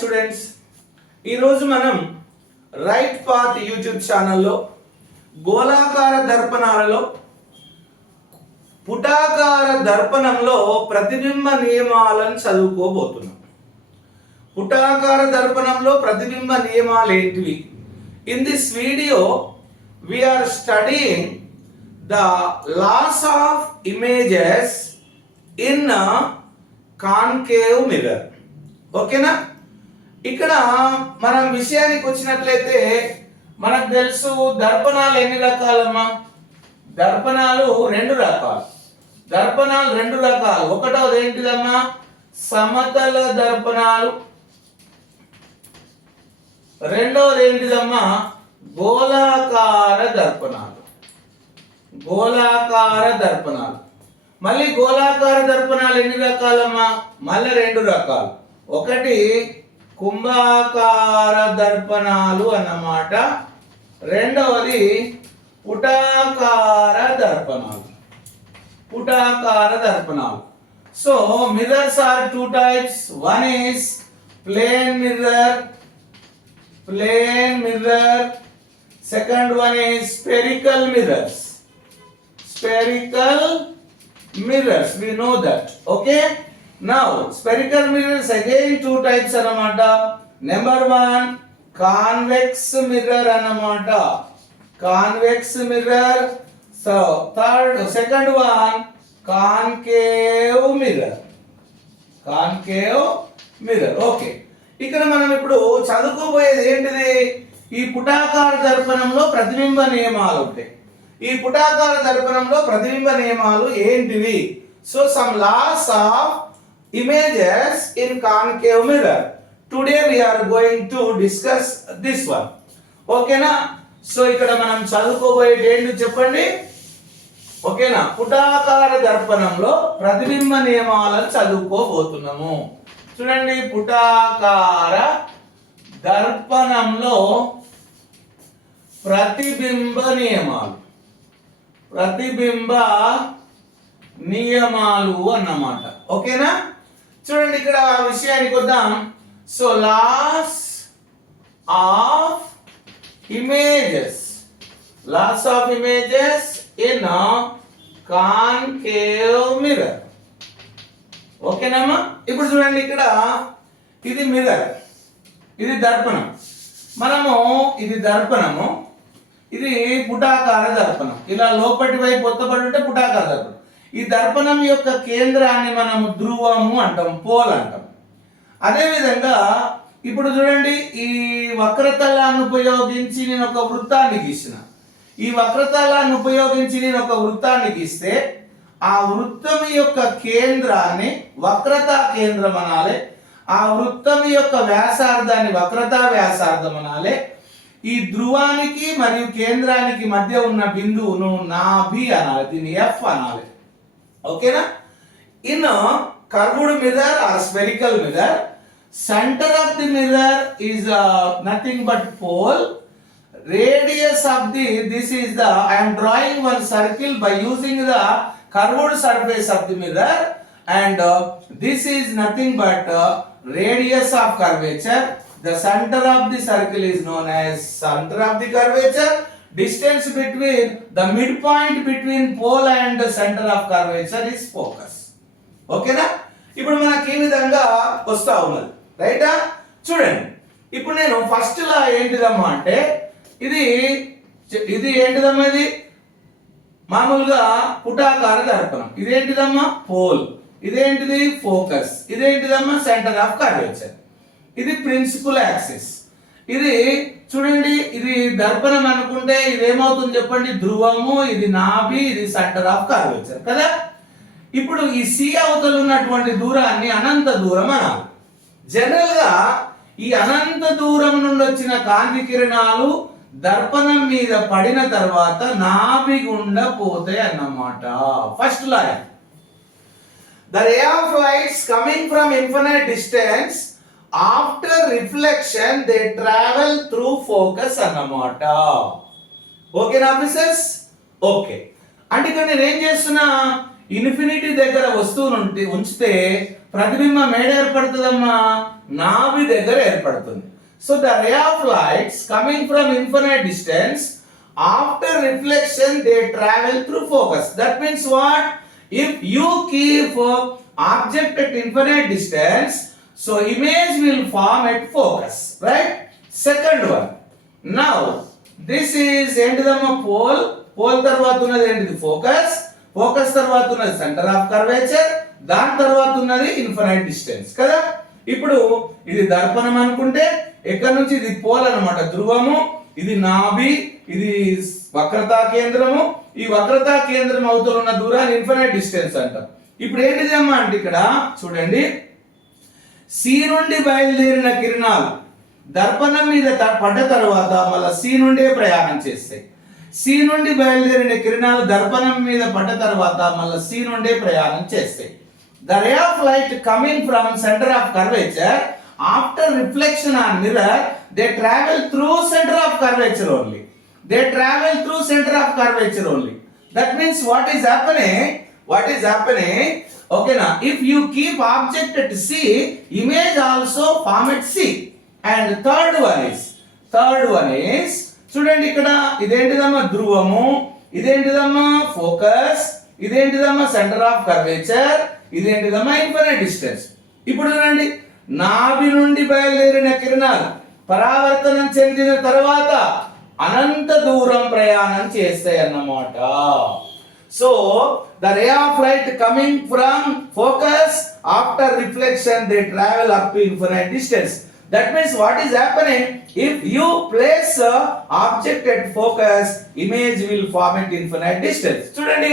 Students ఈరోజు మనం right path YouTube ఛానల్లో గోళాకార దర్పణాలలో పుటాకార దర్పణంలో ప్రతిబింబ నియమాలను చదువుకోబోతున్నాం. పుటాకార దర్పణంలో ప్రతిబింబ నియమాలు ఏంటివి? In this video we're studying the laws of images in concave mirror ఓకేనా ఇక్కడ మనం విషయానికి వచ్చినట్లయితే మనకు తెలుసు దర్పణాలు ఎన్ని రకాలమ్మా? దర్పణాలు రెండు రకాలు. దర్పణాలు రెండు రకాలు. ఒకటోది ఏంటిదమ్మా? సమతల దర్పణాలు. రెండవది ఏంటిదమ్మా? గోళాకార దర్పణాలు. గోళాకార దర్పణాలు. మళ్ళీ గోళాకార దర్పణాలు ఎన్ని రకాలమ్మా? మళ్ళీ రెండు రకాలు. ఒకటి కుంభాకార దర్పణాలు అన్నమాట. రెండవది పుటాకార దర్పణాలు. పుటాకార దర్పణాలు. So mirrors are two types one is plane mirror plane mirror second one is spherical mirrors spherical mirrors we know that. Okay? Now spherical mirrors again two types అన్నమాట. నెంబర్ వన్ కాన్వెక్స్ మిర్రర్ అన్నమాట. Convex mirror so third second one concave mirror concave mirror okay ఇక్కడ మనం ఇప్పుడు చదువుకోబోయేది ఏంటిది? ఈ పుటాకార దర్పణంలో ప్రతిబింబ నియమాలు ఉంటాయి. ఈ పుటాకార దర్పణంలో ప్రతిబింబ నియమాలు ఏంటివి? So some laws of images in concave mirror today we are going to discuss this one ఓకేనా సో ఇక్కడ మనం చదువుకోబోయేది ఏంటి చెప్పండి? ఓకేనా పుటాకార దర్పణంలో ప్రతిబింబ నియమాలను చదువుకోబోతున్నాము. చూడండి పుటాకార దర్పణంలో ప్రతిబింబ నియమాలు. ప్రతిబింబ నియమాలు అన్నమాట. ఓకేనా చూడండి ఇక్కడ విషయానికి వద్దాం. So laws of images laws of images in concave mirror ఓకేనమ్మా ఇప్పుడు చూడండి ఇక్కడ ఇది మిర్రర్ ఇది దర్పణం. మనము ఇది దర్పణము. ఇది పుటాకార దర్పణం. ఇలా లోపటి వైపు ఒత్తబడి ఉంటే పుటాకార దర్పణం. ఈ దర్పణం యొక్క కేంద్రాన్ని మనము ధ్రువము అంటాం పోల్ అంటాం. అదేవిధంగా ఇప్పుడు చూడండి ఈ వక్రతలాన్ని ఉపయోగించి నేను ఒక వృత్తాన్ని గీసిన. ఈ వక్రతలాన్ని ఉపయోగించి నేను ఒక వృత్తాన్ని గీస్తే ఆ వృత్తం యొక్క కేంద్రాన్ని వక్రతా కేంద్రం అనాలి ఆ వృత్తం యొక్క వ్యాసార్థాన్ని వక్రతా వ్యాసార్థం అనాలి. ఈ ధ్రువానికి మరియు కేంద్రానికి మధ్య ఉన్న బిందువును నాభి అనాలి దీన్ని ఎఫ్ అనాలి. ಓಕೆನಾ ಇನ್ನು curved mirror or spherical mirror center of the mirror is uh, nothing but pole radius of the this is the i am drawing one circle by using the curved surface of the mirror and uh, this is nothing but uh, radius of curvature the center of the circle is known as center of the curvature distance between the midpoint between pole and the center of curvature is focus. ఓకేనా ఇప్పుడు మనకి ఈ విధంగా వస్తా ఉన్నది. రైటా చూడండి. ఇప్పుడు నేను ఫస్ట్ లా ఏంటిదమ్మా అంటే ఇది ఇది ఏంటిదమ్మా ఇది? మామూలుగా పుటాకార దర్పణం. ఇదేంటిదమ్మా? పోల్ ఇదేంటిది? ఫోకస్ ఇదేంటిదమ్మా? సెంటర్ ఆఫ్ కర్వేచర్ ఇది ప్రిన్సిపల్ యాక్సిస్ ఇది చూడండి ఇది దర్పణం అనుకుంటే ఇది ఏమవుతుంది చెప్పండి? ధ్రువము ఇది నాభి ఇది సెంటర్ ఆఫ్ కార్వేచర్ కదా? ఇప్పుడు ఈ సి అవతల ఉన్నటువంటి దూరాన్ని అనంత దూరం అనాలి. జనరల్గా ఈ అనంత దూరం నుండి వచ్చిన కాంతి కిరణాలు దర్పణం మీద పడిన తర్వాత నాభి గుండా పోతాయి అన్నమాట. First line the ray of lights coming from infinite distance after reflection they travel through focus అన్నమాట. ఓకేనా ఆఫీసర్స్ ఓకే అంటే ఇక్కడ నేను ఏం చేస్తున్నా? ఇన్ఫినిటీ దగ్గర వస్తువును ఉంటే- ఉంచితే ప్రతిబింబం ఏడ ఏర్పడుతుందమ్మా? నాభి దగ్గర ఏర్పడుతుంది. So the ray of lights coming from infinite distance after reflection they travel through focus that means what if you keep object at infinite so image will form at focus right? Second one. Now this is ఏంటిదమ్మా pole pole తర్వాత ఉన్నది ఏంటిది? Focus focus తర్వాత ఉన్నది centre of curvature దాని తర్వాత ఉన్నది infinite distance కదా? ఇప్పుడు ఇది దర్పణం అనుకుంటే ఎక్కడి నుంచి ఇది పోల్ అనమాట ధ్రువము. ఇది నాభి. ఇది వక్రతా కేంద్రము. ఈ వక్రతా కేంద్రం అవుతున్న దూరాన్ని ఇన్ఫినైట్ డిస్టెన్స్ అంటాం. ఇప్పుడు ఏంటిది అమ్మా అంటే ఇక్కడ? చూడండి. సి నుండి బయలుదేరిన కిరణాలు దర్పణం మీద పడ్డ తర్వాత మళ్ళీ సి నుండే ప్రయాణం చేస్తాయి సి నుండి బయలుదేరిన కిరణాలు దర్పణం మీద పడ్డ తర్వాత మళ్ళీ సి నుండే ప్రయాణం చేస్తాయి the ray of light coming from centre of curvature after reflection on mirror they travel through centre of curvature only they travel through centre of curvature only that means what is happening what is happening? ఓకేనా? If you keep object object C image also form at C and third one is third one is చూడండి ఇక్కడ ఇదేంటిదమ్మా ధ్రువము ఇదేంటిదమ్మా focus ఇదేంటిదమ్మా centre of curvature ఇదేంటిదమ్మా infinite distance ఇప్పుడు చూడండి నాభి నుండి బయలుదేరిన కిరణాలు పరావర్తనం చెందిన తర్వాత అనంత దూరం ప్రయాణం చేస్తాయి అన్నమాట so the ray of light coming from focus after reflection they travel up to infinite distance that means what is happening if you place object at focus image will form at infinite distance చూడండి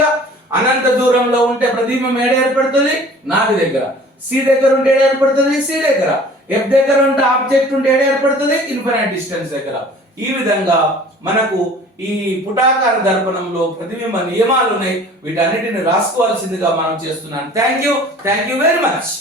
అనంత దూరంలో ఉంటే ప్రతిబింబం ఏడ ఏర్పడుతుంది? నాభి దగ్గర. C దగ్గర ఉంటే ఏడ ఏర్పడుతుంది? సి దగ్గర. ఎఫ్ దగ్గర ఉంటే ఆబ్జెక్ట్ ఉంటే ఏడ ఏర్పడుతుంది? ఇన్ఫినైట్ డిస్టెన్స్ దగ్గర. ఈ విధంగా మనకు ఈ పుటాకార దర్పణంలో ప్రతిబింబ నియమాలు ఉన్నాయి వీటన్నిటిని రాసుకోవాల్సిందిగా మనం చేస్తున్నాను. Thank you thank you very much